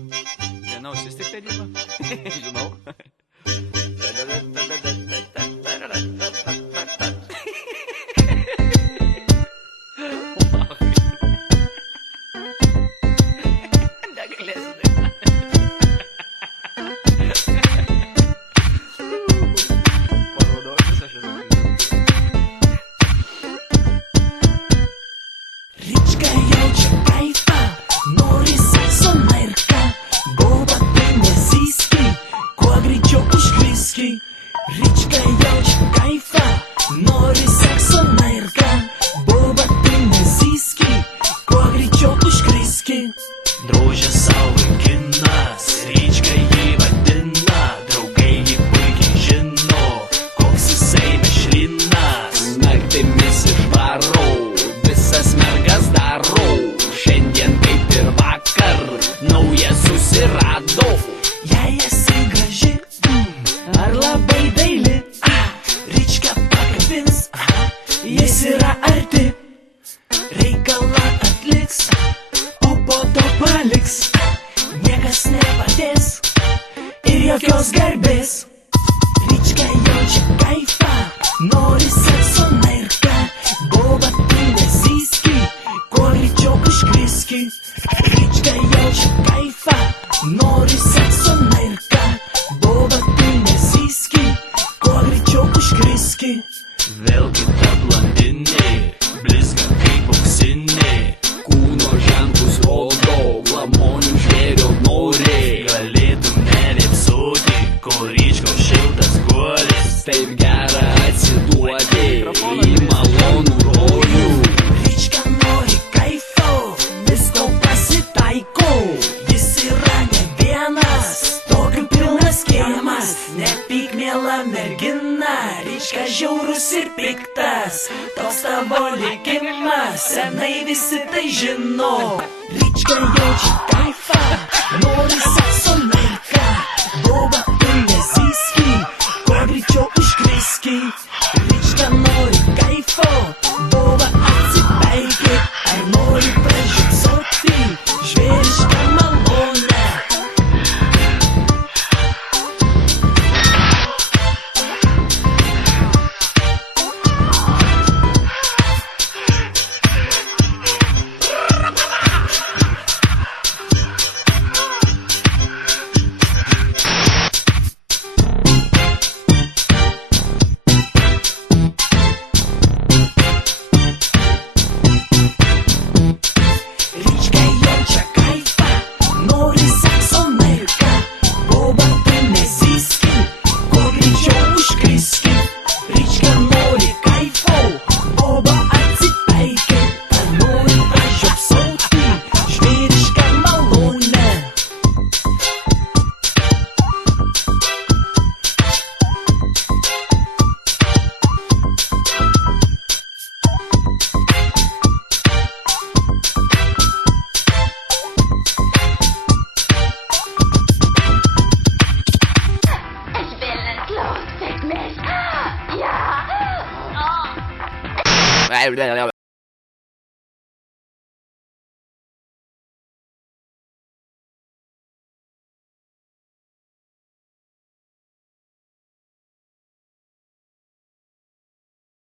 Viena ausis tik tai dirba. Žinau. Negalėsiu Parodosis aš esu. Річка jaučia kaifą, nori sekso narka, boba tai nesiski, kuo greičiau užkriski. Річка jaučia kaifą, nori sekso narka, boba tai nesiski, kuo greičiau užkriski. Drožia savo vaikinas, Річка jį vadina, draugai jį puikiai žino, koks jisai mešlinas. Naktimis išvarau, visas mergas darau, šiandien kaip ir vakar, naują susiradau. Jei esi graži, ar labai daili, Річка pakabins, jis yra arti, reikalą atliks, o po to paliks, niekas nepadės ir jokios garbės. Річка jaučia kaifą, nori sekso narka, boba tai nesiski, kuo greičiau užkriski. Річка jaučia kaifą, nori sekso narka, boba tai nesiski, kuo greičiau užkriski. Vėl kita blondinė, blizga kaip auksinė, kūno ženklus rodo, glamonių žvėrio nori. Galėtum nevėpsoti, kol Річkos šiltas guolis, taip gera atsiduoti į malonų rojų. Річка nori kaifo, visko pasitaiko, jis yra ne vienas, tokių pilnas kiemas. Nepyk, miela mergina, Річка žiaurus ir piktas, toks tavo likimas, senai visi tai žino. Річка jaučia kaifą, nori sekso narka, boba tai nesiski, kuo greičiau užkriski. Річка nori kaifo, boba atsipeikit, ar nori pražiopsoti žvėrišką malonę. Річка jaučia kaifą, nori sekso narka, boba tai nesiski, kuo greičiau užkriski. Річка nori kaifo, boba atsipeikit, ar nori pražiopsoti žvėrišką malonę. Ich will es los, fick mich. Ja. Oh.